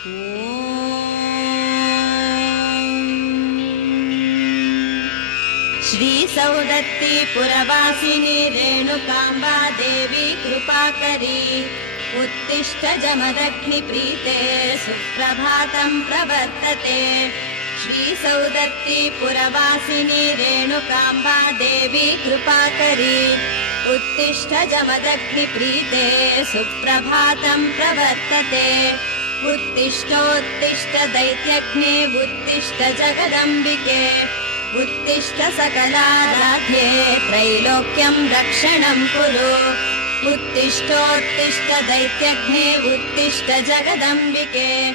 श्री सौदत्ती पुरवासिनी रेणुकाम्बा देवी कृपाकरी उत्तिष्ठ जमदग्नि प्रीते सुप्रभातं प्रवर्तते। श्री सौदत्ती पुरवासिनी रेणुकाम्बा देवी कृपाकरी उत्तिष्ठ जमदग्नि प्रीते सुप्रभातं प्रवर्तते। उत्तिष्ठोत्तिष्ठ दैत्यग्ने उत्तिष्ठ जगदम्बिके उत्तिष्ठ सकलाराध्ये त्रैलोक्यं रक्षणं कुरु। उत्तिष्ठोत्तिष्ठ दैत्यग्ने उत्तिष्ठ जगदम्बिके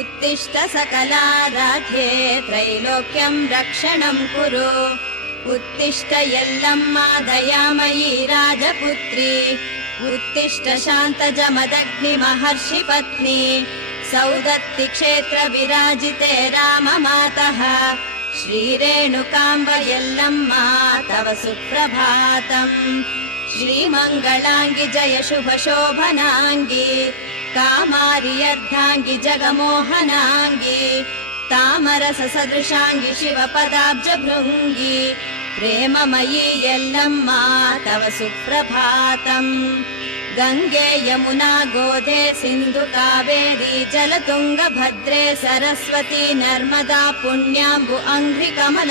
उत्तिष्ठ सकलाराध्ये त्रैलोक्यं रक्षणं कुरु। उत्तिष्ठ यल्लम्मा दयामयी राजपुत्री उत्तिष्ठ शान्तजमदग्नि महर्षि पत्नी सौदत्ति क्षेत्र विराजिते राममातः श्रीरेणुकाम्ब यल्लम्मा तव सुप्रभातम्। श्रीमङ्गलाङ्गि जय शुभ शोभनाङ्गि कामारि अर्धाङ्गि जगमोहनाङ्गि तामरस सदृशाङ्गि शिवपदाब्ज भृङ्गि प्रेममयी यल्लम्मा तव सुप्रभातम्। गङ्गे यमुना गोधे सिन्धु कावेरी जलतुङ्ग भद्रे सरस्वती नर्मदा पुण्याम्बु अङ्घ्रि कमला